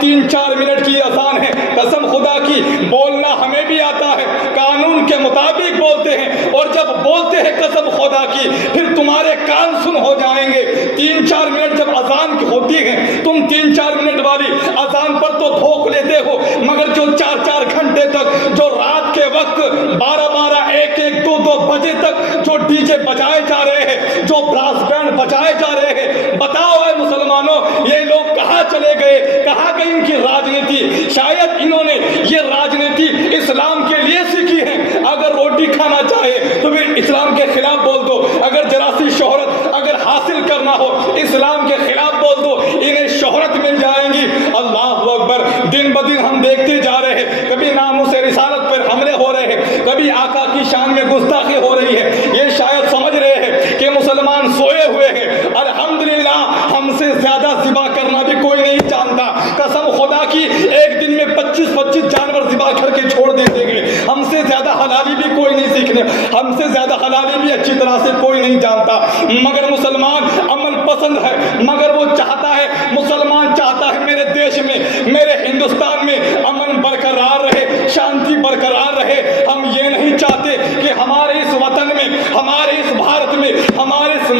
3-4 minute کی اذان ہے، قسم خدا کی بولنا ہمیں بھی آتا ہے، قانون کے مطابق بولتے ہیں، اور جب بولتے ہیں قسم خدا کی پھر تمہارے کان سن ہو جائیں گے۔ 3-4 منٹ جب اذان ہوتی ہے، تم 3-4 منٹ والی اذان پر تو بھوک لیتے ہو، مگر جو 4-4 گھنٹے تک، جو رات کے وقت 12-12 1-1 2-2 بجے تک جو ڈی جے بجائے جا رہے ہیں، جو براس بینڈ بجائے جا رہے ہیں، بتاؤ اے مسلمانوں یہ لوگ کہاں چلے گئے؟ کہاں گئی ان کی راجنیتی؟ شاید انہوں نے یہ راجنیتی اسلام کے لیے سیکھی ہے۔ اگر روٹی کھانا چاہے تو پھر اسلام کے خلاف بول دو، اگر ذرا سی شہرت اگر حاصل کرنا ہو اسلام کے خلاف بول دو، انہیں شہرت مل جائیں گی۔ اللہ اکبر، دن بدن ہم دیکھتے جا رہے ہیں، کبھی ناموس رسالت پر حملے ہو رہے ہیں، کبھی آقا کی شان میں گستاخی ہو رہی ہے۔ یہ شاید سمجھ رہے ہیں کہ مسلمان سوئے ہوئے ہیں۔ الحمدللہ ہم سے زیادہ ذبح کرنا بھی کوئی نہیں جانتا، قسم خدا کی ایک دن میں 25-25 جانور ذبح کر کے چھوڑ دیتے ہیں۔ ہم سے زیادہ حلالی بھی کوئی نہیں سیکھنے، ہم سے زیادہ حلالی بھی اچھی طرح سے کوئی نہیں جانتا، مگر مسلمان عمل پسند ہے، مگر وہ چاہتا ہے، مسلمان چاہتا ہے میرے دیش میں، میرے ہندوستان میں امن برقرار رہے، شانتی برقرار رہے۔ ہم یہ نہیں چاہتے کہ ہمارے اس وطن میں، ہمارے اس بھارت میں، ہمارے اس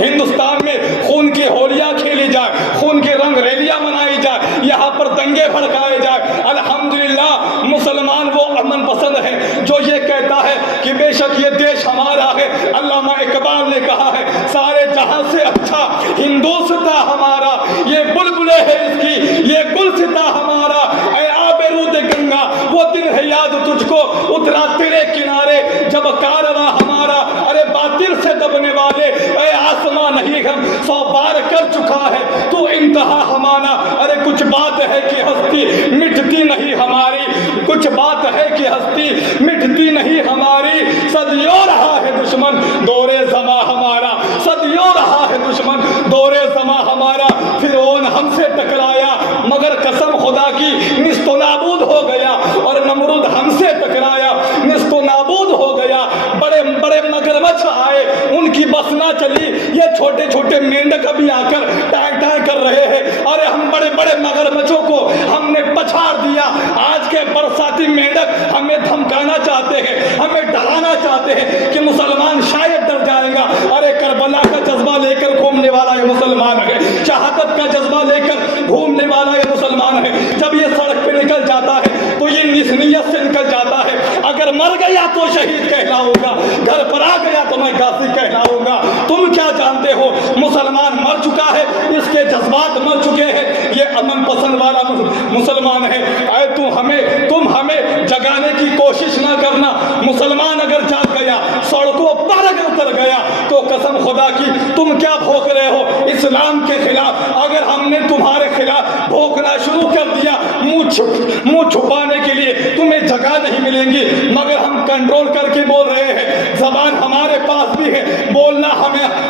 ہندوستان میں خون کی ہولیاں کھیلی جائے، خون کے رنگ ریلیاں منائی جائے، یہاں پر دنگے بھڑکائے جائے۔ الحمدللہ مسلمان وہ امن پسند ہے جو یہ کہتا ہے کہ بے شک یہ دیش ہمارا ہے۔ علامہ اقبال نے کہا ہے سارے جہاں سے اچھا ہندوستاں ہمارا، یہ بلبلے ہے اس کی، یہ گلستاں ہمارا۔ اے آبرود گنگا وہ دن ہے یاد تجھ کو، اترا تیرے کنارے جب کارواں ہمارا۔ ارے باطل سے دبنے والے اے آسماں نہیں ہم 100 بار کر چکا ہے تو انتہا ہمارا۔ ارے کچھ بات ہے کہ ہستی مٹتی نہیں ہماری، کچھ بات ہے کہ ہستی مٹتی نہیں ہماری۔ صدیوں رہا ہے دشمن دورے زماں ہمارا، صدیوں رہا ہے دشمن دورے زماں ہمارا۔ فرعون ہم سے ٹکرایا مگر قسم خدا کی نیست و نابود ہو گیا، اور نمرود ہم سے ٹکرایا نیست و نابود ہو گیا۔ بڑے بڑے مگرمچھ آئے ان کی بس نہ چلی، یہ چھوٹے چھوٹے مینڈک ابھی آ کر ٹائیں ٹائیں کر رہے ہیں۔ ارے ہم بڑے بڑے مگرمچھوں کو ہم نے پچھاڑ دیا، آج کے برساتی مینڈک ہمیں دھمکانا چاہتے ہیں، ہمیں ڈرانا چاہتے ہیں کہ مسلمان شاید ڈر جائے گا۔ ارے کربلا کا جذبہ لے کر گھومنے والا یہ مسلمان ہے، شہادت کا جذبہ لے کر گھومنے والا یہ مسلمان ہے۔ جب یہ سڑک پہ نکل جاتا ہے تو یہ نسنیت سے نکل جاتا ہے، اگر مر گیا تو شہید کہلاؤں گا، گھر پر آ گیا تو میں غازی کہلاؤں گا۔ تم کیا جانتے ہو مسلمان مر چکا ہے، اس کے جذبات مر چکے ہیں، یہ امن پسند والا مسلمان ہے۔ اے تم ہمیں جگانے کی کوشش نہ کرنا۔ مسلمان اگر جاگ گیا، سڑکوں پر اگر اتر گیا تو قسم خدا کی تم کیا بھوک رہے ہو اسلام کے خلاف؟ اگر ہم نے تمہارے خلاف بھوکنا شروع کر دیا منہ چھپانے کے لیے تمہیں جگہ نہیں ملیں گی، مگر ہم کنٹرول کر کے بول رہے ہیں، زبان ہمارے پاس بھی ہے، بولنا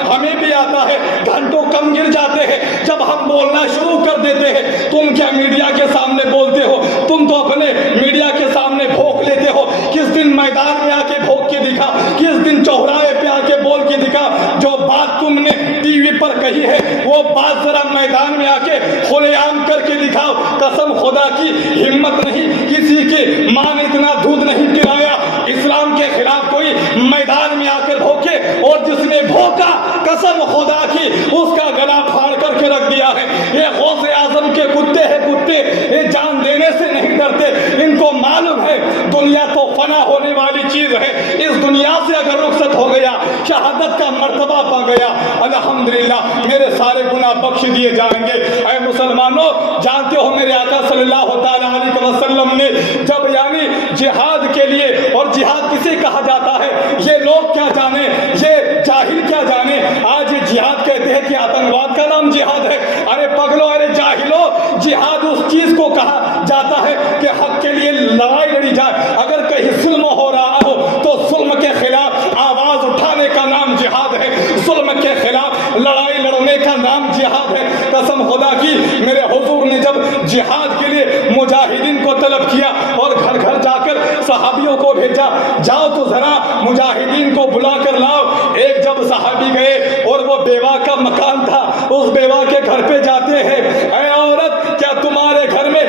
ہمیں بھی آتا ہے، گھنٹوں کم گر جاتے ہیں جب ہم بولنا شروع کر دیتے ہیں۔ تم کیا میڈیا کے سامنے بولتے ہو؟ تم تو اپنے میڈیا کے سامنے بھوک لیتے ہو، کس دن میدان میں آ کے بھوک کے دکھا، کس دن چوراہے پہ آ کے بول کے دکھا۔ جو بات تم نے ٹی وی پر کہی ہے وہ بات ذرا میدان میں آ کے کھلے عام کر کے دکھاؤ۔ قسم خدا کی ہمت نہیں، کسی کی ماں نے اتنا دودھ نہیں پلایا اسلام کے خلاف کوئی میدان میں آ کر بھوکے، اور جس نے بھوکا قسم خدا کی اس کا گلا پھاڑ کر کے رکھ دیا ہے۔ یہ غوث اعظم کے کتے ہیں، کتے یہ جان دینے سے نہیں ڈرتے، ان کو معلوم ہے دنیا تو فنا ہونے والی چیز ہے، اس دنیا سے اگر رخصت ہو گیا شہادت کا مرتبہ پا گیا الحمدللہ میرے سارے گناہ بخش دیے جائیں گے۔ اے مسلمانوں جانتے ہو میرے آقا صلی اللہ تعالیٰ علیہ وسلم نے جب یعنی جہاد کے لیے، اور جہاد کسے کہا جاتا ہے یہ لوگ کیا جانے، یہ جاہل کیا جانے، آج یہ جہاد کہتے ہیں کہ آتنکواد کا نام جہاد ہے۔ ارے پگلو، ارے جاہلو، جہاد اس چیز کو کہا جاتا ہے کہ حق کے لیے لڑائی لڑی جائے۔ اگر کہیں ظلم ہو رہا ہو تو ظلم کے خلاف آواز اٹھانے کا نام جہاد ہے، ظلم کے خلاف لڑائی لڑنے کا نام جہاد ہے۔ قسم خدا کی میرے حضور نے جب جہاد کے لیے مجاہدین کو طلب کیا اور گھر گھر جا کر صحابیوں کو بھیجا، جاؤ تو ذرا مجاہدین کو بلا کر لاؤ۔ ایک جب صحابی گئے اور وہ بیوہ کا مکان تھا، اس بیوہ کے گھر پہ جاتے ہیں، اے عورت کیا تمہارے گھر میں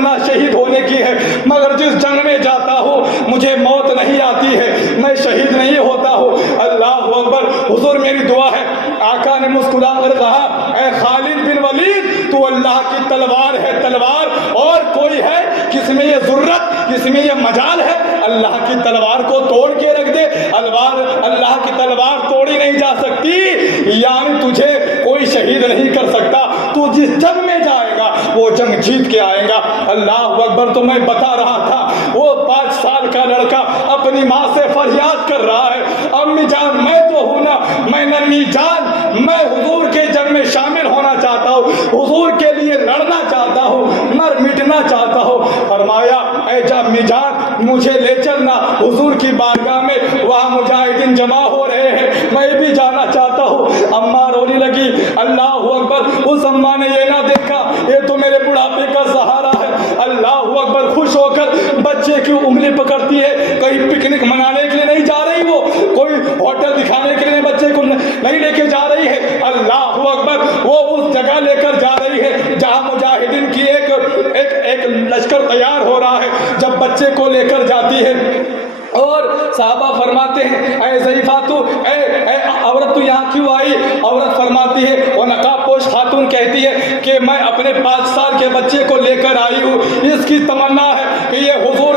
तमन्ना शहीद होने की है, मगर जिस जंग में जाता हूँ मुझे मौत नहीं आती है, मैं शहीद नहीं होता हूँ। अल्लाह अकबर। हुजूर मेरी दुआ है। आका ने मुस्कुरा कर कहा, ऐ खालिद बिन वलीद, तू अल्लाह की तलवार है, तलवार, और कोई है किसमें ये जुर्रत, किसमें ये मजाल है अल्लाह की तलवार को तोड़ के रख दे। अल्लाह की तलवार तोड़ी नहीं जा सकती, यानी तुझे कोई शहीद नहीं कर सकता। तू जिस जंग में जाएगा वो जंग जीत के आएगा। अल्लाह अकबर। तो मैं बता रहा था, वो 5 साल का लड़का अपनी माँ से फरियाद कर रहा है, अम्मी जान मैं तो हूं ना, मैं नन्ही जान, मैं हुजूर के जंग में शामिल होना चाहता हूँ, हुजूर के लिए लड़ना चाहता हूँ, मर मिटना चाहता हूँ। फरमाया, ऐ अम्मी जान मुझे ले चलना हुजूर की बारगाह में, वहाँ मुजाहिदीन जमा हो रहे हैं, मैं भी जाना चाहता हूँ। अम्मा रोने लगी। अल्लाह अकबर। उस अम्मा ने ये ना देखा ये तो मेरे बुढ़ापे का सहारा है। अल्लाह अकबर। खुश होकर बच्चे की उंगली पकड़ती है। कहीं पिकनिक मनाने के लिए नहीं जा रही, वो कोई होटल दिखाने के लिए बच्चे को नहीं लेके जा रही है। अल्लाह अकबर। वो उस जगह लेकर जा रही है जहाँ मुजाहिदीन की एक लश्कर तैयार हो रहा है। जब बच्चे को लेकर जाती है और साहबा फरमाते हैं, ऐ ज़ईफ़ा तू, ऐ औरत तू यहाँ क्यों आई? औरत फरमाती है, वो नकाबपोश खातून कहती है कि मैं अपने 5 साल के बच्चे को लेकर आई हूँ, इसकी तमन्ना है कि ये हुजूर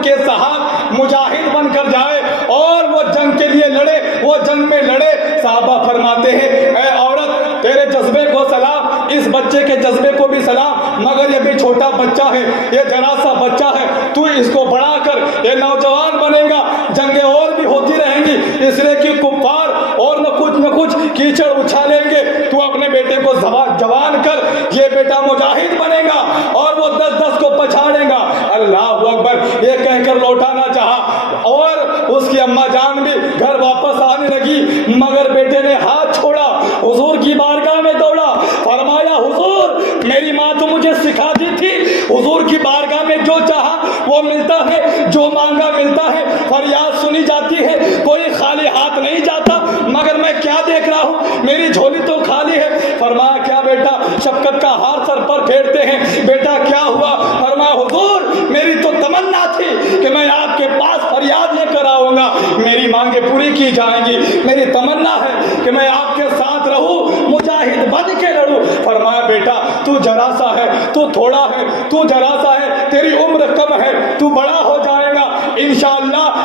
के साथ मुजाहिद बनकर जाए और वो जंग के लिए लड़े, वो जंग में लड़े। साहबा फरमाते हैं, ऐ औरत तेरे जज्बे को सलाम, इस बच्चे के जज्बे को भी सलाम, मगर ये भी छोटा बच्चा है, ये जरा सा बच्चा है, तू इसको बड़ा कर, ये नौजवान बनेगा, जंगें और भी होती रहेंगी, इसलिए कि कुफ्फार और न कुछ कीचड़ उछालेंगे, तू अपने बेटे को जवान कर, ये बेटा मुजाहिद बनेगा और वो 10-10 को पछाड़ेगा। अल्लाह अकबर। ये कहकर लौटाना चाहा और उसकी अम्मा जान भी घर वापस आने लगी, मगर बेटे ने हाथ छोड़ा, हुजूर की बारगाह में दौड़ा। फरमाया, हुजूर मेरी माँ तो मुझे सिखाती थी, हुजूर की बारगाह में जो चाहा वो मिलता है, जो मांगा मिलता है, फरियाद सुनी जाती है, कोई खाली हाथ नहीं जाता, मगर मैं क्या देख रहा हूँ, मेरी झोली तो खाली है। फरमाया, क्या बेटा? शफकत का हाथ सर पर फेरते हैं, बेटा क्या हुआ? फरमाया, हुजूर मेरी तो तमन्ना थी कि मैं आपके पास फरियाद लेकर आऊंगा, मेरी मांगे पूरी की जाएंगी, मेरी तमन्ना है कि मैं आपके साथ रहूं, मुजाहिद बन के लड़ूं। फरमाया, बेटा तू जरा सा है, तू थोड़ा है, तू जरा सा है, तेरी उम्र कम है, तू बड़ा हो जाएगा इंशाअल्लाह,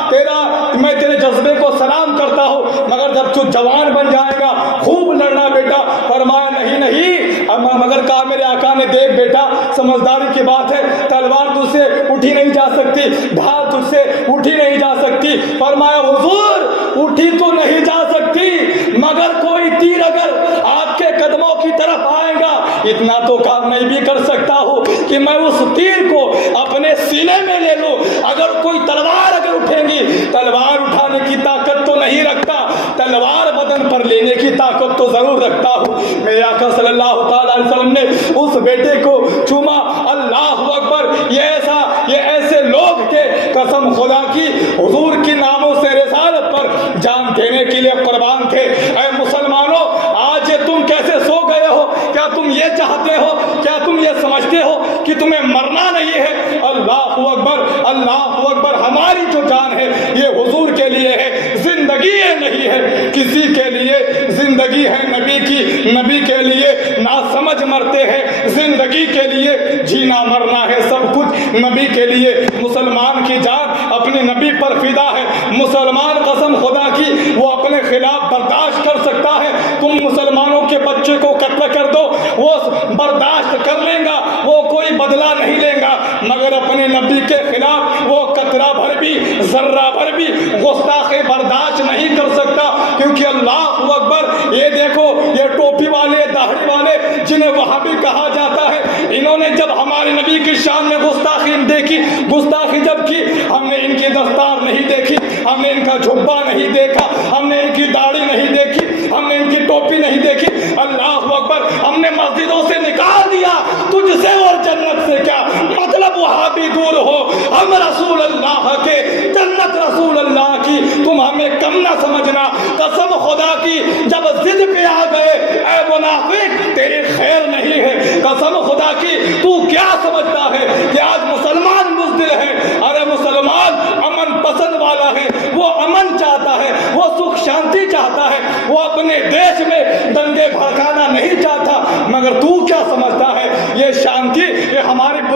मैं तेरे जज्बे को सलाम करता हूँ, मगर जब तू जवान बन जाएगा खूब लड़ना बेटा। फरमाया, नहीं, मगर कहा मेरे आका ने, देख बेटा समझदारी की बात है, तलवार तुझसे उठी नहीं जा सकती, ढाल तुझसे उठी नहीं जा सकती। फरमाया, हुजूर उठी तो नहीं जा सकती, मगर कोई तीर अगर आपके कदमों की तरफ आएगा, इतना तो काम मैं भी कर सकता हूँ कि मैं उस तीर को अपने सीने में ले लूं। अगर कोई तलवार उठेंगी, तलवार उठाने की ताकत तो नहीं रखता, तलवार बदन पर लेने की ताकत तो जरूर रखता हूँ। मेरे आका सल्लल्लाहु अलैहि वसल्लम ने उस बेटे को चूमा। अल्लाह अकबर। ये ऐसे लोग थे, कसम खुदा की, हुजूर की नामों से रिसालत पर जान देने के लिए कुर्बान थे। ऐ मुसलमानों, आज तुम कैसे सो गए हो? क्या तुम ये चाहते हो, क्या तुम ये समझते हो कि तुम्हें मरना नहीं है? अल्लाह अकबर, अल्लाह अकबर। हमारी जो जान है ये हुजूर के लिए है, जिंदगी ये नहीं है किसी के लिए, जिंदगी है नबी की, नबी के लिए ना समझ मरते हैं, जिंदगी के लिए जीना मरना है सब कुछ नबी के लिए। मुसलमान की जान अपने नबी पर फिदा है, मुसलमान कसम खुदा की वो अपने खिलाफ बर्दाश्त कर सकता है। तुम मुसलमानों के बच्चे को कत्ल कर दो, वो बर्दाश्त कर लेगा, वो कोई बदला नहीं लेगा, मगर अपने नबी के खिलाफ वो कतरा भर भी, जर्रा भर भी गुस्ताखी बर्दाश्त नहीं कर सकता। क्योंकि अल्लाह अकबर, ये देखो ये टोपी वाले, दाढ़ी वाले जिन्हें वहां भी कहा जाता है, इन्होंने जब हमारे नबी की शान में गुस्ताखी देखी, गुस्ताखी जब की, हमने इनकी दस्तार नहीं देखी, हमने इनका झुब्बा नहीं देखा, हमने इनकी दाढ़ी नहीं देखी, हमने इनकी टोपी नहीं देखी। अल्लाह अकबर। हमने मस्जिदों से निकाल दिया, तुझसे और जन्नत से क्या मतलब, वहां भी दूर हो, हम रसूल अल्लाह के, जन्नत रसूल अल्लाह की, तुम हमें कम ना समझना। कसम खुदा की, जब जिद पे आ गए, ऐ मुनाफिक तेरी खैर नहीं है, कसम खुदा की तू क्या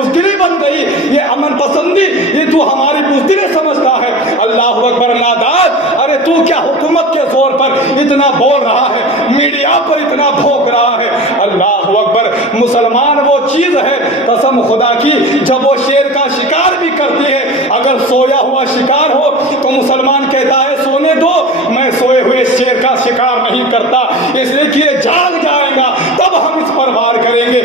बुज़दिली बन गई, ये अमन पसंदी, ये तू हमारी बुज़दिली समझता है। अल्लाह अकबर नादान, अरे तू क्या हुकूमत के जोर पर इतना बोल रहा है, मीडिया पर इतना भौंक रहा है। अल्लाह अकबर, मुसलमान वो चीज़ है कसम खुदा की, जब वो शेर का शिकार भी करती है, अगर सोया हुआ शिकार हो तो मुसलमान कहता है सोने दो, मैं सोए हुए शेर का शिकार नहीं करता, इसलिए कि ये जाग जाएगा तब हम इस पर वार करेंगे।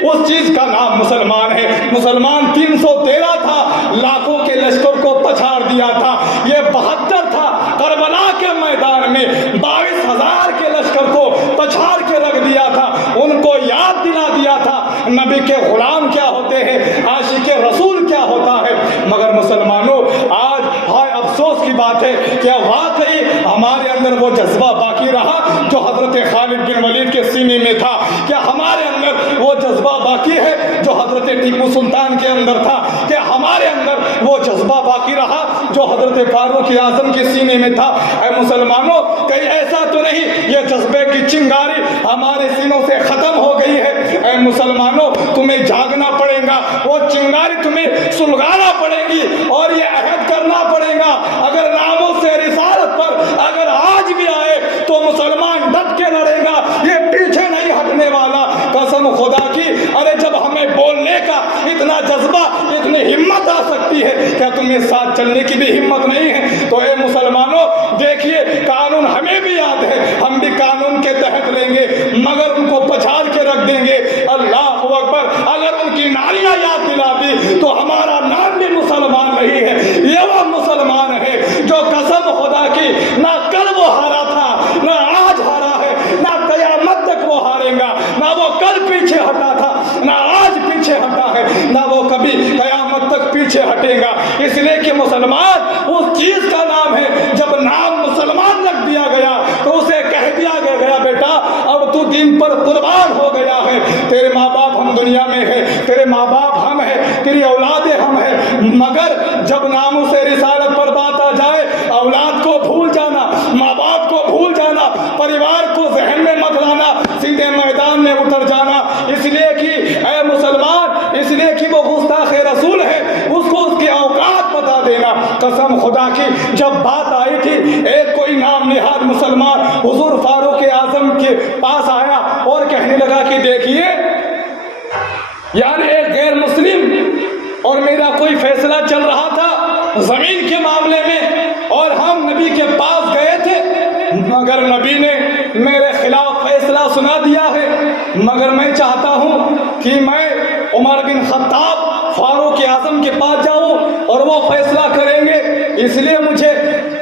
उस चीज का नाम मुसलमान है। मुसलमान 313 था, लाखों के लश्कर को पछाड़ दिया था। ये 72 था, करबला के मैदान में 22,000 के लश्कर को पछाड़ के रख दिया था। उनको याद दिला दिया था नबी के गुलाम क्या होते हैं, आशिक रसूल क्या होता है। मगर मुसलमानों, आज हाय अफसोस की बात है कि वाकई हमारे अंदर वो जज्बा बाकी रहा जो हजरत खालिद बिन वलीद के सीने में था। क्या हमारे अंदर वो जज्बा बाकी है जो हजरत टीपू सुल्तान के अंदर था? क्या हमारे अंदर वो जज्बा बाकी रहा जो हजरत फारूक आजम के सीने में था? ऐ मुसलमानों, कहीं ऐसा तो नहीं ये जज्बे की चिंगारी हमारे सीनों से खत्म हो गई है? ऐ मुसलमानों, तुम्हें जागना पड़ेगा, वो चिंगारी तुम्हें सुलगाना पड़ेगी और ये अहद करना पड़ेगा, अगर नामों से रिसालत पर अगर आज भी आए तो मुसलमान डट के लड़ेगा, ये पीछे नहीं हटने वाला। कसम खुदा की, अरे जब हमें बोलने का इतना जज्बा, इतनी हिम्मत आ सकती है, क्या तुम्हें साथ चलने की भी हिम्मत नहीं है? तो ए मुसलमानों, देखिए कानून हमें भी याद है, हम भी कानून के तहत लेंगे, मगर उनको पछाड़ के रख देंगे। अल्लाह अकबर, अगर उनकी नारियां याद दिला दी तो हमारा नाम भी मुसलमान नहीं है। ये वो मुसलमान है जो कसम खुदा की ना कल वो हारा था, ना आज हारा है, ना कयामत तक वो हारेगा, ना वो कल पीछे हटा था, ना आज पीछे हटा है, ना वो कभी कयामत तक पीछे हटेगा। इसलिए कि मुसलमान उस चीज का नाम है, जब नाम मुसलमान रख दिया गया तो उसे कह दिया गया बेटा अब तू दीन पर कुर्बान हो गया है। तेरे माँ बाप हम दुनिया में है, तेरे माँ बाप हम है, तेरी औलादें हम है, मगर जब नामों से रिसालत पर बात आ जाए, औलाद को भूल जाना, माँ बाप को भूल जाना, परिवार को जहन में मत लाना, सीधे मैदान में उतर जाना। इसलिए कि ऐ मुसलमान, इसलिए कि वो गुस्ताख रसूल है, उसको उसकी औकात बता देना। कसम खुदा की, जब बात आई थी, एक कोई नाम निहाद मुसलमान हुजूर फारूक आजम के पास आया और कहने लगा कि देखिए, यानी एक गैर मुस्लिम और मेरा कोई फैसला चल रहा था जमीन के मामले में, और हम नबी के पास गए थे, मगर नबी ने मेरे खिलाफ फैसला सुना दिया है। मगर मैं चाहता हूं कि मैं उमर बिन खत्ताब फारूक आजम के पास जाऊं और वो फैसला करेंगे, इसलिए मुझे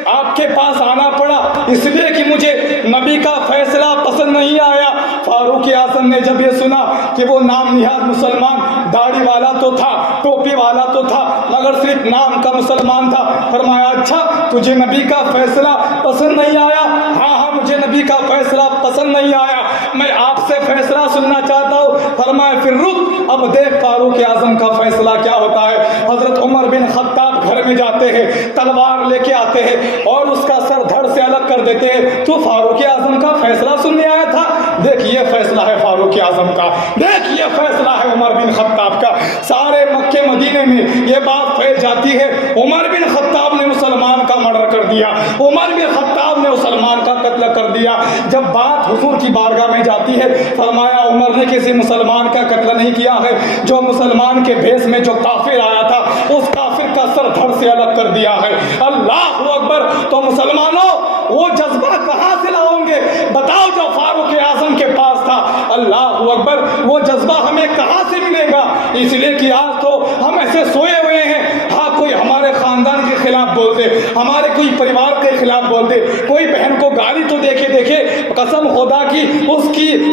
आपके पास आना पड़ा, इसलिए कि मुझे नबी का फैसला पसंद नहीं आया। फारूक आजम ने जब ये सुना कि वो नाम निहाद मुसलमान, दाढ़ी वाला तो था, टोपी वाला तो था, मगर सिर्फ नाम का मुसलमान था, फरमाया अच्छा तुझे नबी का फैसला पसंद नहीं आया? हाँ हाँ, मुझे नबी का फैसला पसंद नहीं आया, मैं आपसे फैसला सुनना चाहता हूँ। फरमाया फिर रुक, अब देख फारूक आजम का फैसला क्या होता है। हजरत उमर बिन खत्ताब घर में जाते हैं, तलवार लेके आते हैं और उसका सर धड़ से अलग कर देते हैं। तो फारूक आजम का फैसला सुनने आया था, देखिए फैसला है फारूक आजम का, देखिए फैसला है उमर बिन खत्ताब का। सारे मक्के मदीने में ये बात फैल जाती है, उमर बिन खत्ताब ने मुसलमान का मर्डर कर दिया, उमर बिन खत्ताब ने मुसलमान का कत्ल कर दिया। जब बात हुजूर की बारगाह में जाती है, फरमाया उमर ने किसी मुसलमान का कत्ल नहीं किया है, जो मुसलमान के भेष में जो काफिर आया था उस काफिर का सर धड़ से अलग कर दिया है। अल्लाह अकबर। तो मुसलमानों, वो जज्बा कहां से लाओगे बताओ जो फारूक आजम के पास था? अल्लाह अकबर। वो जज्बा हमें कहां से मिलेगा? इसलिए कि आज तो हम ऐसे सोए हुए हैं, हाँ कोई हमारे खानदान के खिलाफ बोल दे, हमारे कोई परिवार के खिलाफ बोल दे, कोई बहन को गाली तो देखे देखे, कसम खुदा की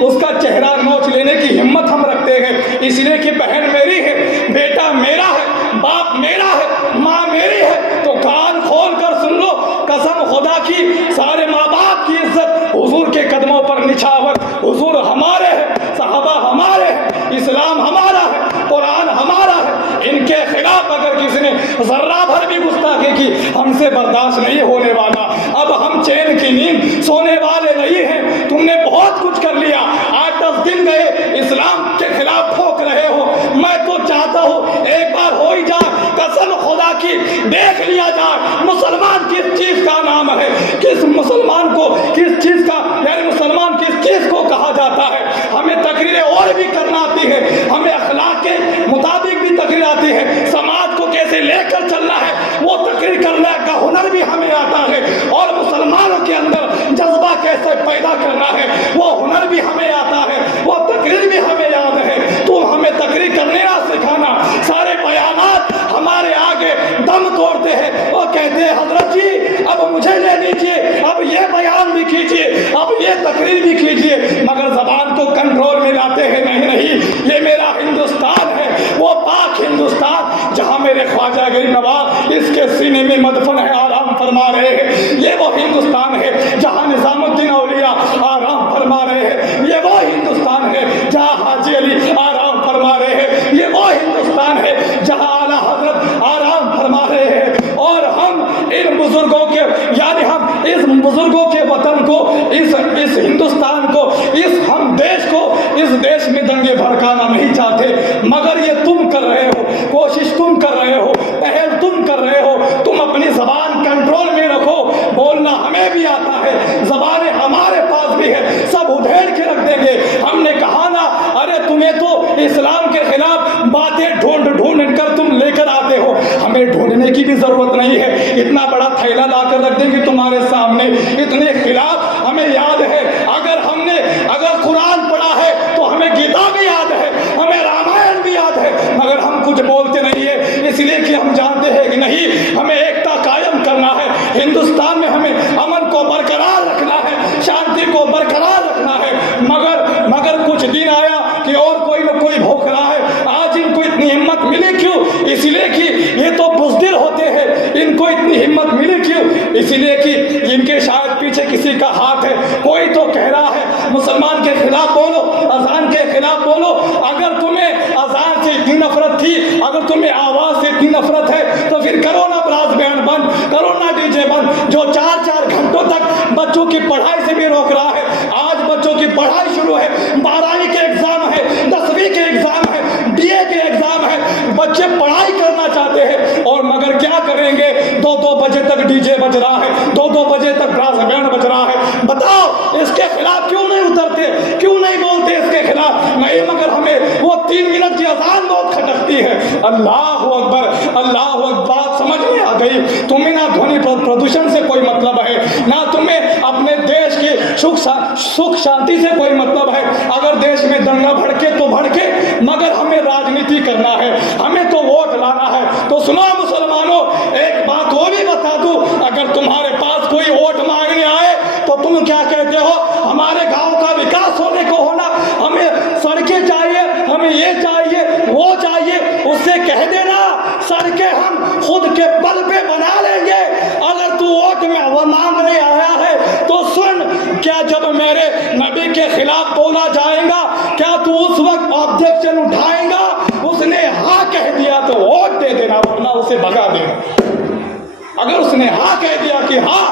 उसका चेहरा नोच लेने की हिम्मत हम रखते हैं। इसलिए कि बहन मेरी है, बेटा मेरा है, बाप मेरा है, माँ मेरी है, तो कान खोल कर सुन लो। कसम खुदा की, सारे माँ बाप की इज्जत हुजूर के कदमों पर निछावर, हुजूर हमारे हैं, सहाबा हमारे हैं, इस्लाम हमारा है, कुरान हमारा है। इनके खिलाफ अगर किसी ने जर्रा भर भी गुस्ताखी की, हमसे बर्दाश्त नहीं होने वाला। अब हम चैन की नींद सोने वाले नहीं हैं। तुमने बहुत कुछ कर लिया, 8-10 दिन गए, इस्लाम के खिलाफ ठोक रहे हो। मैं तो کی دیکھ لیا جائے مسلمان کس چیز کا نام ہے، کس مسلمان کو کس چیز کا یعنی مسلمان کس چیز کو کہا جاتا ہے۔ ہمیں تقریریں اور بھی کرنا آتی ہے، ہمیں اخلاق کے مطابق بھی تقریر آتی ہے، سماج کو کیسے لے کر چلنا ہے وہ تقریر کرنے کا ہنر بھی ہمیں آتا ہے، اور مسلمانوں کے اندر جذبہ کیسے پیدا کرنا ہے وہ ہنر بھی ہمیں آتا ہے، وہ تقریر بھی ہمیں یاد ہے۔ تم ہمیں تقریر کرنے نہ سکھانا، سارے بیانات ہمارے آگے دم توڑتے ہیں، وہ کہتے ہیں حضرت جی اب مجھے لے لیجیے، اب یہ بیان بھی کیجیے، اب یہ تقریر بھی کیجیے، مگر زبان کو کنٹرول میں لاتے ہیں نہیں، یہ میرا ہندوستان ہے، وہ پاک ہندوستان جہاں میرے خواجہ غریب نواز اس کے سینے میں مدفن ہے، آرام فرما رہے ہیں۔ یہ وہ ہندوستان ہے جہاں نظام الدین اولیاء آرام فرما رہے ہیں، یہ وہ ہندوستان ہے جہاں حاجی علی آرام فرما رہے ہیں، یہ وہ ہندوستان ہے جہاں اعلیٰ حضرت آرام فرما رہے ہیں۔ اور ہم ان بزرگوں کے یعنی ہم اس بزرگوں کے وطن کو، اس ہندوستان کو، اس ہم دیش کو، اس دیش میں دنگے بھڑکانا نہیں چاہتے، مگر یہ تم کر رہے ہو، کوشش تم کر رہے ہو، پہل تم کر رہے ہو۔ تم اپنی زبان کنٹرول میں رکھو، بولنا ہمیں بھی آتا ہے، زبانیں ہمارے پاس بھی ہے، سب ادھیڑ کے رکھ دیں گے۔ ہم نے کہا نا ارے تمہیں تو اسلام کے خلاف باتیں ڈھونڈ کر تم لے کر آتے ہو، ہمیں ڈھونڈنے کی بھی ضرورت نہیں ہے، اتنا بڑا تھیلا لا کر رکھ دیں گے تمہارے سامنے، اتنے خلاف ہمیں یاد ہے۔ اگر قرآن پڑھا ہے تو ہمیں گیتا بھی یاد ہے، ہمیں رامائن بھی یاد ہے، مگر ہم کچھ بولتے نہیں ہے، اس لیے کہ ہم جانتے ہیں کہ نہیں ہمیں ایکتا قائم کرنا ہے، ہندوستان میں ہمیں امن کو برقرار رکھنا ہے، شانتی کو برقرار رکھنا ہے، مگر کچھ دن آیا کہ اور کوئی نہ کوئی بھوک رہا ہے۔ آج ان کو اتنی ہمت ملی کیوں؟ اس لیے کہ یہ تو بزدل ہوتے ہیں، ان کو اتنی ہمت ملی کیوں؟ اس لیے کہ ان کے شاید پیچھے کسی کا ہاتھ ہے، کوئی تو کہہ رہا ہے مسلمان کے خلاف بولو، اذان کے خلاف بولو۔ اگر تمہیں اذان سے اتنی نفرت تھی، اگر تمہیں آواز سے اتنی نفرت ہے تو پھر کرو نا براس بینڈ بند، کرو نا ڈی جے بند، جو 4 گھنٹوں تک بچوں کی پڑھائی سے بھی روک رہا ہے۔ آج بچوں کی پڑھائی شروع ہے، 12ویں کے ایگزام ہے، 10ویں کے ایگزام ہے، BA کے ایگزام ہے، بچے پڑھائی کرنا چاہتے ہیں، اور مگر کیا کریں گے؟ 2 بجے تک ڈی جے بج رہا ہے، 2 بجے تک براس بینڈ بج رہا ہے۔ بتاؤ اس کے خلاف کیوں نہیں اترتے، کیوں نہیں بولتے اس کے خلاف؟ نہیں، مگر ہمیں وہ 3 منٹ کی اذان بہت کھٹکتی ہے۔ اللہ اکبر، اللہ اکبر، بات سمجھ میں آ گئی؟ تمہیں نہ دھونی پردوشن سے کوئی مطلب ہے، نہ تمہیں اپنے دیش کی سکھ شانتی سے کوئی مطلب ہے۔ اگر دیش میں دنگا بھڑکے تو بھڑکے، مگر ہمیں راجنیتی کرنا ہے، ہمیں تو ووٹ لانا ہے۔ تو سنو مسلمانوں، ایک بات وہ بھی بتا دوں، اگر تمہارے پاس کوئی ووٹ مانگنے آئے تو تم کیا کہتے ہو؟ ہمارے گاؤں کا وکاس ہونے کو ہونا، ہمیں سڑکیں چاہیے، ہمیں یہ چاہیے، وہ چاہیے۔ اس سے کہہ دینا سڑکیں ہم خود کے بل پہ بنا لیں گے۔ اگر تو ووٹ میں وہ مانگنے آیا ہے تو سن، کیا جب میرے نبی کے خلاف بولا جائے گا کیا تو اس وقت آبجیکشن اٹھائے گا؟ اس نے ہاں کہہ دیا تو ووٹ دے دینا، ورنہ اسے بھگا دینا۔ اگر اس نے ہاں کہہ دیا کہ ہاں،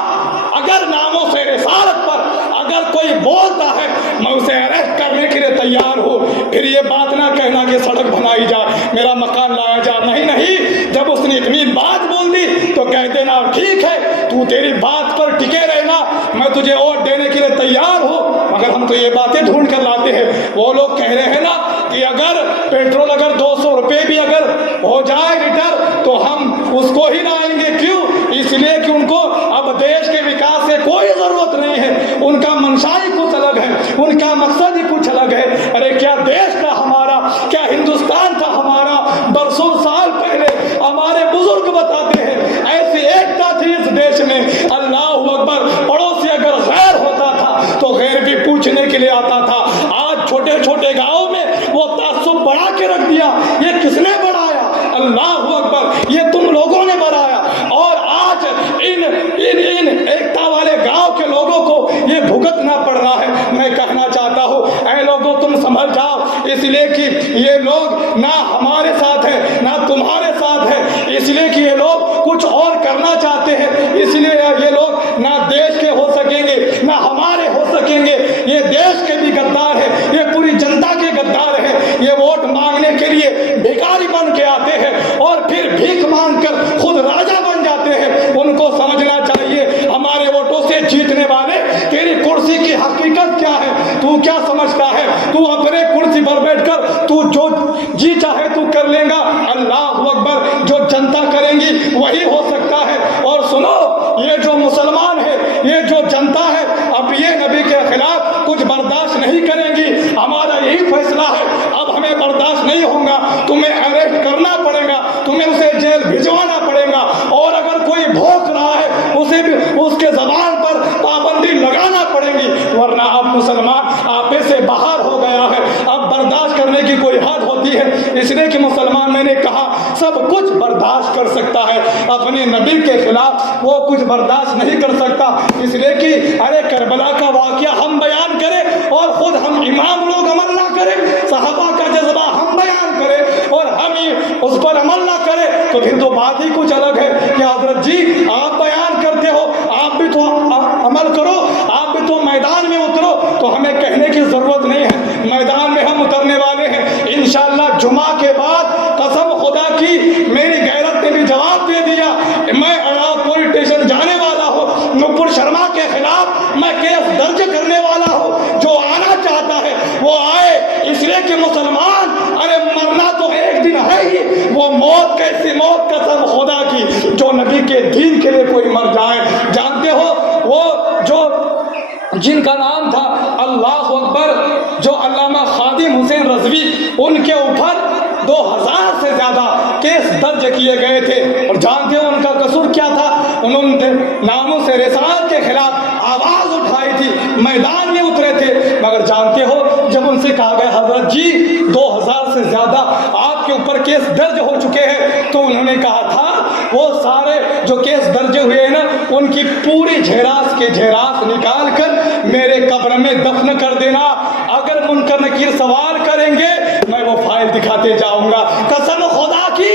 اگر ناموں سے رسالت پر اگر کوئی بولتا ہے میں اسے اریسٹ کرنے کے لیے تیار ہوں، پھر یہ بات نہ کہنا کہ سڑک بنائی جا، میرا مکان لایا جا، نہیں، جب اس نے اتنی بات بول دی تو کہہ دینا ٹھیک ہے، تو تیری بات پر ٹکے رہنا، میں تجھے ووٹ دینے کے لیے تیار ہوں۔ مگر ہم تو یہ باتیں ڈھونڈ کر لاتے ہیں۔ وہ لوگ کہہ رہے ہیں نا کہ اگر پیٹرول 200 روپے بھی اگر ہو جائے لیٹر تو ہم اس کو ہی لائیں گے۔ کیوں؟ اس لیے کہ ان کو اب دیش کے وکاس سے کوئی ضرورت نہیں ہے، ان کا منشا ہی کچھ الگ ہے، ان کا مقصد ہی کچھ الگ ہے۔ ارے کیا دیش تھا ہمارا، کیا ہندوستان تھا ہمارا؟ برسوں سال پہلے ہمارے بزرگ بتاتے ہیں ایسی ایکتا تھی اس دیش میں، اللہ اکبر، پڑوسی اگر غیر ہوتا تھا تو غیر بھی پوچھنے کے لیے آتا تھا۔ آج چھوٹے چھوٹے گاؤں میں وہ تعصب بڑھا کے رکھ دیا، یہ کس نے بڑھایا؟ اللہ اکبر، یہ تم لوگوں نے بڑھایا، اور آج ان ایکتا والے گاؤں کے لوگوں کو یہ بھگتنا پڑ رہا ہے۔ میں کہنا چاہتا ہوں اے لوگوں تم سنبھل جاؤ، اس لیے کہ یہ لوگ نہ ہمارے ساتھ ہے نہ تمہارے ساتھ ہے، اس لیے کہ یہ لوگ کچھ اور کرنا چاہتے ہیں، اس لیے یہ لوگ نہ دیش کے ہو سکیں گے نہ ہمارے ہو سکیں گے۔ یہ دیش کے بھی غدار ہے، یہ پوری جنتا کے غدار ہے۔ یہ ووٹ مانگنے کے لیے بھیکاری بن کے آتے ہیں اور پھر بھیک مانگ کر خود राजा बन जाते हैं। उनको समझना चाहिए हमारे वोटों से जीतने वाले तेरी कुर्सी की हकीकत क्या है, तू क्या समझता है? तू अपने कुर्सी पर बैठकर तू जो जी चाहे तू कर लेगा। अल्लाह अकबर, जो जनता करेंगी वही हो सकता है। और सुनो, ये जो मुसलमान है, ये जो जनता है, अब ये नबी के खिलाफ कुछ बर्दाश्त नहीं करेंगी। हमारा यही फैसला है, अब हमें बर्दाश्त नहीं होगा, तुम्हें अरेस्ट करना पड़ेगा, तुम्हें उसे जेल भिजवाना पड़ेगा। और अगर कोई भौंक रहा है उसे भी उसके जबान पर पाबंदी लगाना पड़ेगी, वरना अब मुसलमान आपे से बाहर हो गया है। अब बर्दाश्त करने की कोई हद होती है, इसलिए कि मुसलमान, मैंने कहा, सब कुछ बर्दाश्त कर सकता है, अपने नबी के खिलाफ वो कुछ बर्दाश्त नहीं कर सकता। इसलिए कि अरे करबला का वाकया हम बयान करें और खुद हम इमाम लोग अमल ना करें, सहाबा का जज्बा हम बयान करें और हम ही उस पर अमल ना करें, तो फिर तो बात ही कुछ अलग है कि हजरत जी आप बयान करते हो, आप भी तो अमल करो, आप भी तो मैदान में उतरो। तो हमें कहने की जरूरत नहीं है, मैदान में हम उतरने वाले हैं इंशाअल्लाह। जुमा के बाद कसम खुदा की, मेरी गैरत ने भी जवाब दे दिया, मैं अड़ाव पुलिस स्टेशन जाने वाला हूँ, नुपुर शर्मा के खिलाफ मैं केस दर्ज करने वाला हूँ। जो आना चाहता है वो आए, इसलिए कि मुसलमान, अरे मरना तो एक दिन है ही, वो मौत कैसी मौत, कसम खुदा की, जो नबी के दीन के लिए कोई मर जाए। जानते हो वो जो जिनका नाम था अल्लाह अकबर, जो अल्लामा खादिम हुसैन रज़वी, उनके ऊपर 2000 से ज्यादा केस दर्ज किए गए थे। और जानते हो उनका कसूर क्या था? उन्होंने नामों से रिसालत के खिलाफ आवाज उठाई थी, मैदान में उतरे थे। मगर जानते हो जब उनसे कहा गया हजरत जी 2000 से ज्यादा आपके ऊपर केस दर्ज हो चुके हैं, तो उन्होंने कहा था वो सारे जो केस दर्ज हुए हैं ना, उनकी पूरी झेरास के झेरास निकाल कर मेरे कब्र में दफन कर देना। अगर मुनकर नकीर सवाल करेंगे मैं वो फाइल दिखाते जाऊंगा। कसम खुदा की,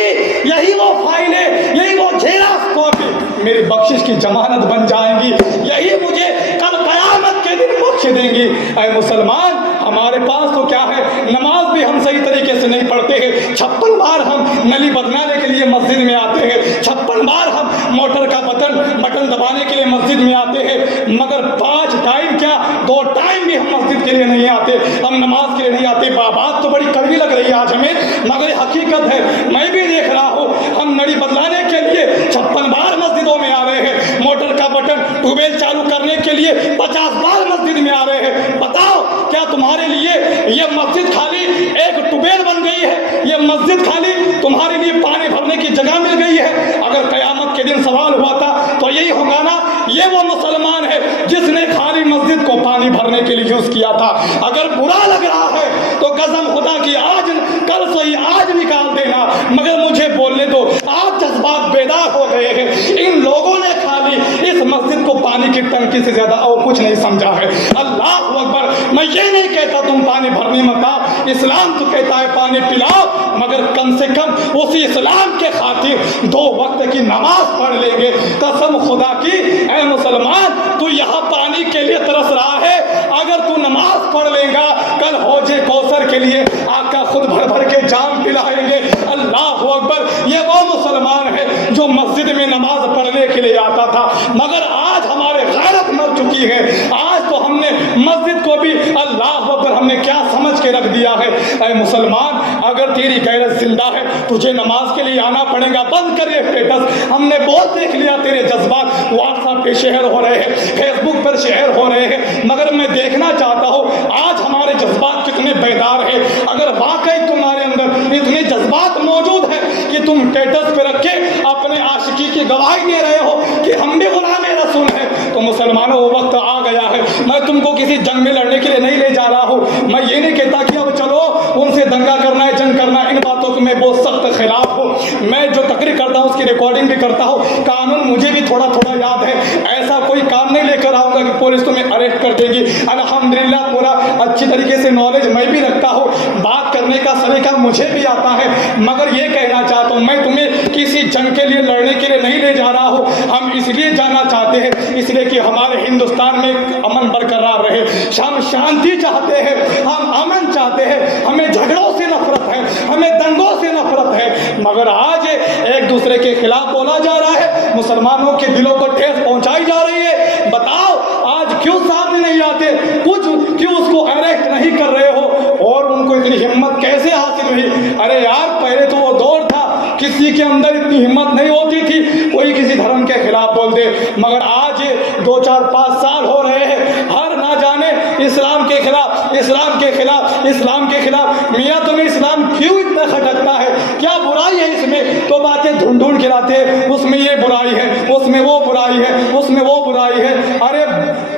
यही वो फाइल है, यही वो झेरास कॉपी मेरी बख्शिश की जमानत बन जाएंगी, यही मुझे कल कयामत के दिन बख्श देंगी। ऐ मुसलमान, हमारे पास तो क्या है, नमाज भी हम सही तरीके से नहीं पढ़ते हैं। 56 बार हम नली बदलाने के लिए मस्जिद में आते हैं, 56 बार हम मोटर का बटन दबाने के लिए मस्जिद में आते हैं, मगर 5 टाइम क्या 2 टाइम भी हम मस्जिद के लिए नहीं आते, हम नमाज के लिए नहीं आते। बात तो बड़ी कड़वी लग रही है आज हमें, मगर हकीकत है, मैं भी देख रहा हूँ। हम नली बदलाने के लिए 56 बार मस्जिदों में आ रहे हैं, मोटर का बटन ट्यूबवेल चालू करने के लिए 50 बार मस्जिद में आ रहे हैं। बताओ क्या तुम्हारे लिए ये मस्जिद खाली एक ट्यूबवेल बन गई है? ये मस्जिद खाली तुम्हारे लिए पानी भरने की जगह मिल गई है? अगर कयामत के दिन सवाल हुआ था तो यही होगा ना, ये वो मुसलमान है जिसने खाली मस्जिद को पानी भरने के लिए यूज किया था। अगर बुरा लग रहा है तो कसम खुदा की आज कल सही आज निकाल देना, मगर मुझे बोलने दो, आज जज्बात बेदार हो गए हैं। इन लोगों ने खाली इस मस्जिद को पानी की टंकी से ज्यादा और कुछ नहीं समझा है। अल्लाह अकबर, मैं ये नहीं कहता तुम पानी भरने मत आओ, इस्लाम तो कहता है पानी पिलाओ, मगर कम से कम उसी इस्लाम के खातिर 2 वक्त की नमाज पढ़ लेंगे। कसम खुदा की, ऐ मुसलमान, तू यहाँ पानी के लिए तरस रहा है, अगर तू नमाज पढ़ लेगा कल हौजे कौसर के लिए आका खुद भर भर के जाम पिलाएंगे। अल्लाह अकबर, ये वो मुसलमान है जो मस्जिद में नमाज पढ़ने के लिए आता था, मगर आज हमारे गैरत मर चुकी है। आज तो हमने मस्जिद को भी अल्लाह अकबर हमने क्या समझ के रख दिया है। ऐ मुसलमान, अगर तेरी गैरत जिंदा है तुझे नमाज के लिए आना पड़ेगा। बंद कर ये स्टेटस, हमने बहुत देख लिया तेरे जज्बात व्हाट्सएप पे शेयर हो रहे हैं, फेसबुक पर शेयर हो रहे हैं, मगर मैं देखना चाहता हूँ आज हमारे जज्बात कितने बेदार हैं। अगर वाकई तुम्हारे अंदर इतने जज्बात मौजूद हैं कि तुम स्टेटस पे रख के अपने आशिकी की गवाही दे रहे हो कि हम भी गुलामे रसूल हैं, तो मुसलमानों वो वक्त आ गया है। मैं तुमको किसी जंग में लड़ने के लिए नहीं ले जा रहा हूँ। मैं ये नहीं कहता कि अब चलो उनसे दंगा करना है, जंग करना है, इन बातों को मैं बहुत सख्त खिलाफ हूँ। मैं जो तकरीर करता हूँ उसकी रिकॉर्डिंग भी करता हूँ, कानून मुझे भी थोड़ा थोड़ा याद है। ऐसा कोई काम नहीं लेकर आऊंगा कि पुलिस तुम्हें अरेस्ट कर देगी। अल्हम्दुलिल्लाह पूरा अच्छी तरीके से नॉलेज मैं भी रखता हूँ, बात करने का सलीका मुझे भी आता है, मगर ये कहना चाहता हूँ मैं तुम्हें किसी जंग के लिए लड़ने के लिए नहीं ले जा रहा हूँ। हम इसलिए जाना चाहते हैं इसलिए कि हमारे हिंदुस्तान में अमन बरकरार रहे, हम शांति चाहते हैं, हम अमन चाहते हैं, हमें झगड़ों से नफरत है, हमें दंगों से नफरत है, मगर आज एक दूसरे دوسرے کے خلاف بولا جا رہا ہے، مسلمانوں کے دلوں کو ٹھیس پہنچائی جا رہی ہے. بتاؤ آج کیوں سامنے نہیں آتے؟ کچھ کیوں اس کو اریسٹ نہیں کر رہے ہو؟ اور ان کو اتنی ہمت کیسے حاصل ہوئی؟ ارے یار پہلے تو وہ دور تھا کسی کے اندر اتنی ہمت نہیں ہوتی تھی کوئی کسی دھرم کے خلاف بول دے، مگر آج 2 4 5 سال ہو رہے ہیں ہر نہ جانے اسلام کے خلاف، اسلام کے خلاف، اسلام کے خلاف. میاں تمہیں اسلام کیوں اتنا کھٹکتا ہے؟ کیا برائی ہے اس میں؟ تو باتیں ڈھونڈ ڈھونڈ کے لاتے ہیں، اس میں یہ برائی ہے، اس میں وہ برائی ہے، اس میں وہ برائی ہے. ارے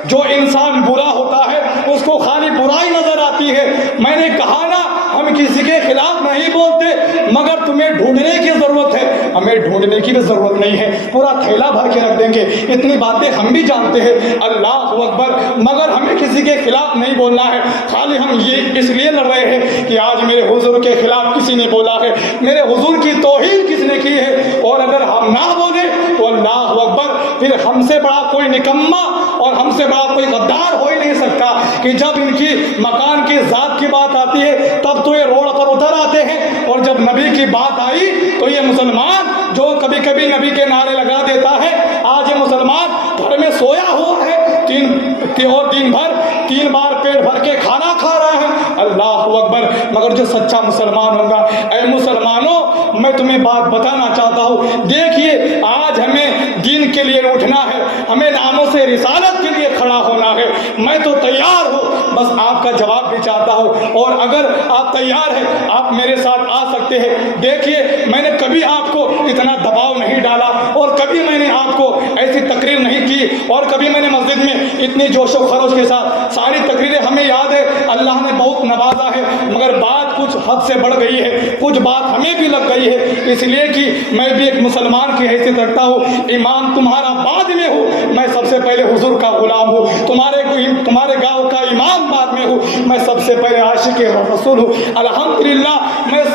جو انسان برا ہوتا ہے اس کو خالی برائی نظر آتی ہے. میں نے کہا نا ہم کسی کے خلاف نہیں بولتے، مگر تمہیں ڈھونڈنے کی ضرورت ہے. ہمیں ڈھونڈنے کی بھی ضرورت نہیں ہے، پورا تھیلا بھر کے رکھ دیں گے. اتنی باتیں ہم بھی جانتے ہیں، اللہ اکبر، مگر ہمیں کسی کے خلاف نہیں بولنا ہے. خالی ہم یہ اس لیے لڑ رہے ہیں کہ آج میرے حضور کے خلاف کسی نے بولا ہے، میرے حضور کی توہین کس نے کی ہے. اور اگر ہم نہ بولیں تو اللہ اکبر، پھر ہم سے بڑا کوئی نکما اور ہم سے بڑا کوئی غدار ہو ہی نہیں سکتا کہ جب ان کی مکان کی ذات کی بات آتی ہے تب تو یہ روڈ پر اتر آتے ہیں، اور جب نبی کی بات آئی تو یہ مسلمان جو کبھی کبھی نبی کے نعرے لگا دیتا ہے، آج یہ مسلمان گھر میں سویا ہوا ہے، دن بھر 3 بار پیٹ بھر کے کھانا کھا رہا ہے. اللہ اکبر. مگر جو سچا مسلمان ہوگا، اے مسلمانوں میں تمہیں بات بتانا چاہتا ہوں، دیکھیے آج ہمیں دین کے لیے اٹھنا ہے، ہمیں ناموں سے رسالت کے لیے کھڑا ہونا ہے. میں تو تیار ہوں، بس آپ کا جواب بھی چاہتا ہوں، اور اگر آپ تیار ہیں آپ میرے ساتھ آ سکتے ہیں. دیکھیے میں نے کبھی آپ کو اتنا دباؤ نہیں ڈالا، اور کبھی میں نے آپ کو ایسی تقریر نہیں کی، اور کبھی میں نے مسجد میں اتنی جوش و خروش کے ساتھ ساری تقریریں ہمیں یاد ہے، اللہ نے بہت نوازا ہے، مگر بات کچھ حد سے بڑھ گئی ہے، کچھ بات ہمیں بھی لگ گئی ہے. اس لیے کہ میں بھی ایک مسلمان کی حیثیت رکھتا ہوں، امام تمہارا بعد میں ہوں، میں سب سے پہلے حضور کا غلام ہوں. تمہارے گاؤں کا امام بعد میں ہوں، میں سب سے پہلے عاشق رسول ہوں. الحمدللہ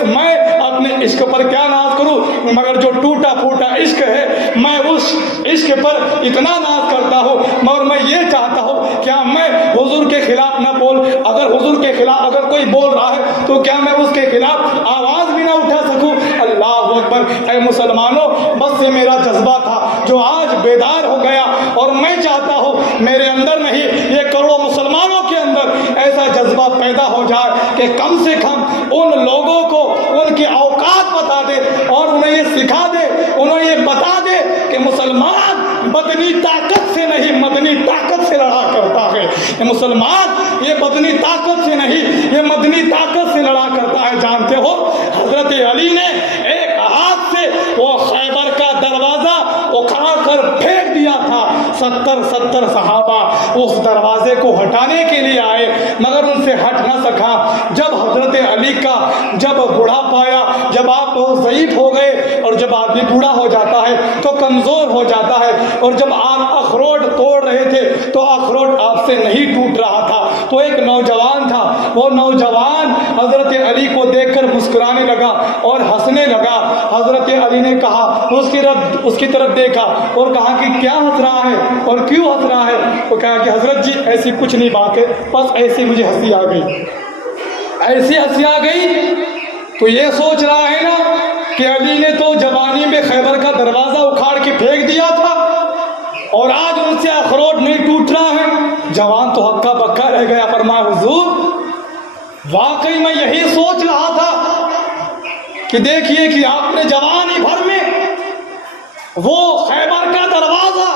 میں اپنے عشق پر کیا ناز کروں، مگر جو ٹوٹا پھوٹا عشق ہے میں اس عشق پر اتنا ناز کرتا ہوں. مگر میں یہ چاہتا ہوں کیا میں حضور کے خلاف نہ بول، اگر حضور کے خلاف اگر کوئی بول رہا ہے تو کیا میں اس کے خلاف آواز بھی نہ اٹھا سکوں؟ اللہ اکبر. اے مسلمانوں، بس یہ میرا جذبہ تھا جو آج بیدار ہو گیا، اور میں چاہتا ہوں میرے اندر نہیں یہ کروڑوں مسلمانوں کے اندر ایسا جذبہ پیدا ہو جائے کہ کم سے کم ان لوگوں کو ان کی اوقات بتا دے، اور انہیں یہ سکھا دے، انہیں یہ بتا دے کہ مسلمان بدنی طاقت سے نہیں مدنی طاقت سے لڑا کرتا ہے. یہ مسلمان یہ بدنی طاقت سے نہیں، یہ مدنی طاقت سے لڑا کرتا ہے. جانتے ہو حضرت علی نے ایک ہاتھ سے وہ خیبر کا دروازہ اکھاڑ کر پھینک دیا تھا. 70 صحابہ اس دروازے کو ہٹانے کے لیے آئے، مگر ان سے ہٹ نہ سکا. جب حضرت علی کا جب بوڑھا پایا، جب آپ بہت ضعیف ہو گئے، اور جب آدمی بوڑھا ہو جاتا ہے تو کمزور ہو جاتا ہے، اور جب آپ اخروٹ توڑ رہے تھے تو اخروٹ آپ سے نہیں ٹوٹ رہا تھا، تو ایک نوجوان تھا، وہ نوجوان حضرت علی کو دیکھ کر مسکرانے لگا اور ہنسنے لگا. حضرت علی نے کہا، اس کی طرف دیکھا اور کہا کہ کیا ہنس رہا ہے اور کیوں ہنس رہا ہے؟ وہ کہا کہ حضرت جی ایسی کچھ نہیں بات ہے، بس ایسے مجھے ہنسی آ گئی. ایسی ہنسی آ گئی تو یہ سوچ رہا ہے نا کہ علی نے تو جوانی میں خیبر کا دروازہ اکھاڑ کے پھینک دیا تھا، اور آج ان سے اخروٹ نہیں ٹوٹ رہا ہے. جوان تو ہکا بکا رہ گیا. فرمایا حضور واقعی میں یہی سوچ رہا تھا کہ دیکھیے کہ آپ نے جوانی بھر میں وہ خیبر کا دروازہ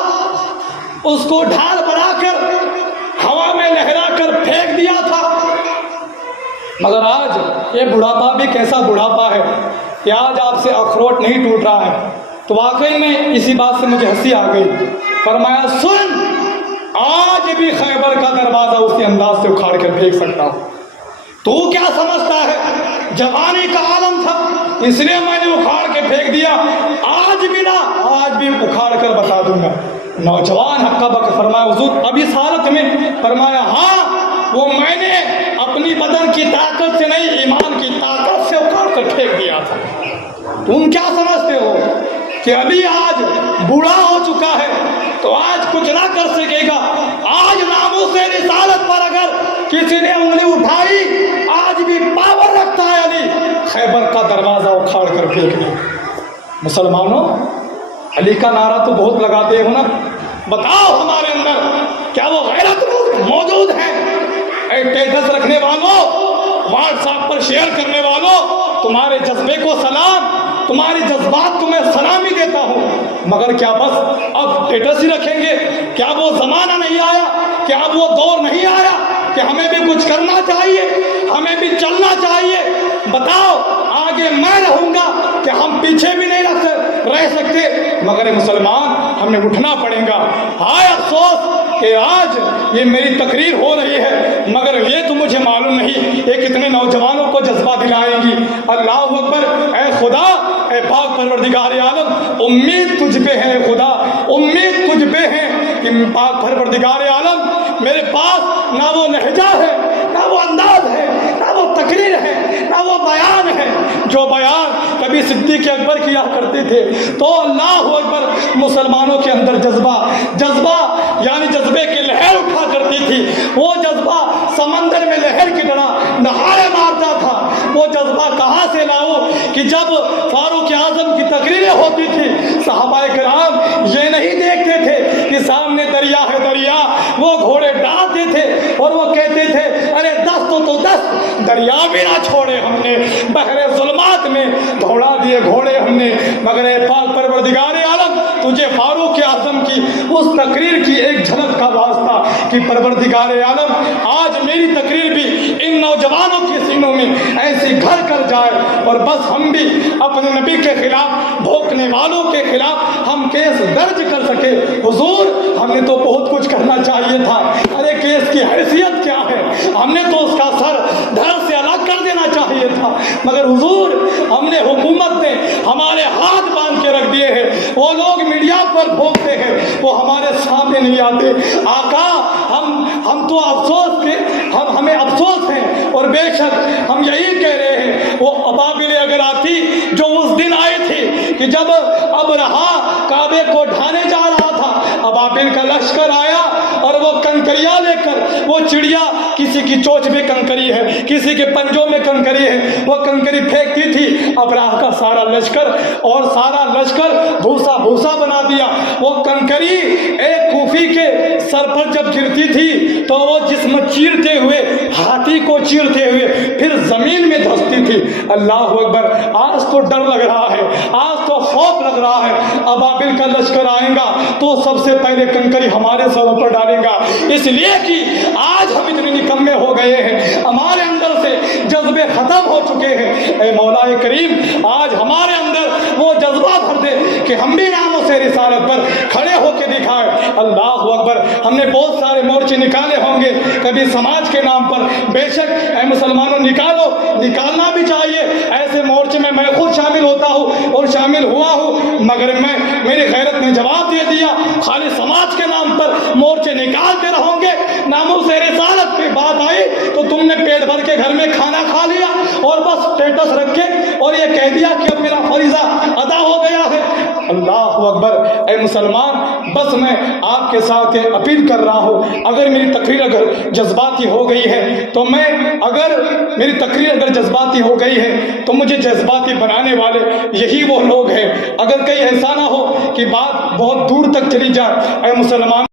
اس کو ڈھال بنا کر ہوا میں لہرا کر پھینک دیا تھا، مگر آج یہ بڑھاپا بھی کیسا بڑھاپا ہے کہ آج آپ سے اخروٹ نہیں ٹوٹ رہا ہے. تو واقعی میں اسی بات سے مجھے ہنسی آ گئی. فرمایا سن، آج بھی خیبر کا دروازہ اسی انداز سے اکھاڑ کر پھینک سکتا ہوں. تو کیا سمجھتا ہے جوانی کا عالم تھا اس لیے میں نے اکھاڑ کے پھینک دیا، آج بھی نہ، آج بھی اکھاڑ کر بتا دوں گا. نوجوان ہکا بکا. فرمایا حضور اب اس حالت میں؟ فرمایا ہاں، وہ میں نے اپنی بدن کی طاقت سے نہیں ایمان کی طاقت سے اکھاڑ کر پھینک دیا تھا. تم کیا سمجھتے ہو کہ ابھی آج بوڑھا ہو چکا ہے تو آج کچھ نہ کر سکے گا؟ آج ناموس رسالت پر اگر کسی نے انگلی اٹھائی آج بھی پاور رکھتا ہے علی خیبر کا دروازہ اکھاڑ کر پھینکنے. मुसलमानों, अली का नारा तो बहुत लगाते हो ना, बताओ हमारे अंदर क्या वो गैरत मौजूद है? स्टेटस रखने वालों, व्हाट्सएप पर शेयर करने वालों, तुम्हारे जज्बे को सलाम, तुम्हारे जज्बात को मैं सलामी देता हूँ, मगर क्या बस अब स्टेटस ही रखेंगे? क्या वो जमाना नहीं आया? क्या वो दौर नहीं आया कि हमें भी कुछ करना चाहिए, हमें भी चलना चाहिए? बताओ, आगे मैं रहूंगा कि हम पीछे भी नहीं रह सकते? मगर मुसलमान, हमें उठना पड़ेगा। हाय अफसोस कि आज ये मेरी तकरीर हो रही है, मगर ये तो मुझे मालूम नहीं ये कितने नौजवानों को जज्बा दिलाएंगी। अल्लाह अकबर। ए खुदा, ए पाक परवरदिगार आलम, उम्मीद तुझ पे है खुदा, उम्मीद तुझ पे है कि पाक परवरदिगार आलम, मेरे पास ना वो लहजा है, ना वो अंदाज है, ना वो तकरीर है, ना वो बयान है जो बयान कभी सिद्दीक़ अकबर किया करते थे। तो अल्लाह अकबर, मुसलमानों के अंदर जज्बा यानी जज्बे की लहर उठा करती थी। वो जज्बा समंदर में लहर की तरह नहारे मारता था। वो जज्बा कहाँ से लाऊं कि जब फारूक आजम की तकरीरें होती थी, सहाबाए किराम ये नहीं देखते थे कि सामने दरिया है दरिया, वो घोड़े डालते थे और वो कहते थे अरे 10 तो 10 दरिया भी ना छोड़े हमने, बहरे ज़ुल्मात में दौड़ा दिए घोड़े हमने। मगर ए पाक परवरदिगार आलम, तुझे फारूक आजम की उस तकरीर की एक झलक का वास्ता कि परवरदिगार आलम, आज मेरी तकरीर भी इन नौजवानों के सीनों में ऐसी घर कर जाए और बस हम भी अपने नबी के खिलाफ, भोंकने वालों के खिलाफ हम केस दर्ज कर सके। हुजूर, हमने तो बहुत कुछ करना चाहिए था। अरे केस की हैसियत क्या है? हमने तो उसका सर धड़ से अलग कर देना चाहिए था, मगर हुजूर, हमने हुकूमत ने हमारे हाथ बांध के रख दिए हैं। वो लोग मीडिया पर भोंकते हैं, वो हमारे सामने नहीं आते। आका, हम तो अफसोस के हमें अफसोस है और बेशक हम यही कह रहे हैं, वो अबाबिल अगर आती जो उस दिन आई थी कि जब अबरहा काबे को ढाने जा रहा था, अबाबिल का लश्कर आया और वो कंकरिया लेकर, वो चिड़िया किसी की चोंच में कंकरी है, किसी के पंजों में कंकरी है, वो कंकरी फेंकती थी। अबराह का सारा लश्कर और सारा लश्कर भूसा भूसा बना दिया। वो कंकरी एक कूफी के सर पर जब गिरती थी तो वो जिस्म चीरते हुए, हाथी को चीरते हुए फिर जमीन में धंसती थी। अल्लाह अकबर। आज तो डर लग रहा है, आज तो खौफ लग रहा है। अबाबिल का लश्कर आएगा तो सबसे पहले कंकरी हमारे सरों पर डालेगा, इसलिए कि आज हम इतने निकम्मे हो गए हैं, हमारे अंदर से जज्बे खत्म हो चुके हैं। ऐ मौला करीम, आज हमारे अंदर वो जज्बा भर दे कि हम भी नामों से रिसालत पर खड़े होकर दिखाए। अल्लाह अकबर। हमने बहुत सारे मोर्चे निकाले होंगे, कभी समाज के नाम पर, बेशक ऐ मुसलमानों निकालना भी चाहिए। ऐसे मोर्चे में मैं खुद शामिल होता हूँ और शामिल हुआ हूँ, मगर मेरी गैरत ने जवाब दे दिया, खाली समाज के नाम पर मोर्चे निकालते रहोगे, नामों से रिसालत पे बात आई तो तुमने पेट भर के घर में खाना खा लिया और बस स्टेटस रख के और ये कह दिया कि अब मेरा फरीजा अदा हो गया है। अल्लाह अकबर। ऐ मुसलमान, बस मैं आपके साथ अपील कर रहा हूँ, अगर मेरी तकरीर अगर जज्बाती हो गई है तो मेरी तकरीर अगर जज्बाती हो गई है तो मुझे जज्बाती बनाने वाले यही वो लोग हैं। अगर कहीं ऐसा ना हो कि बात बहुत दूर तक चली जाए, ऐ मुसलमान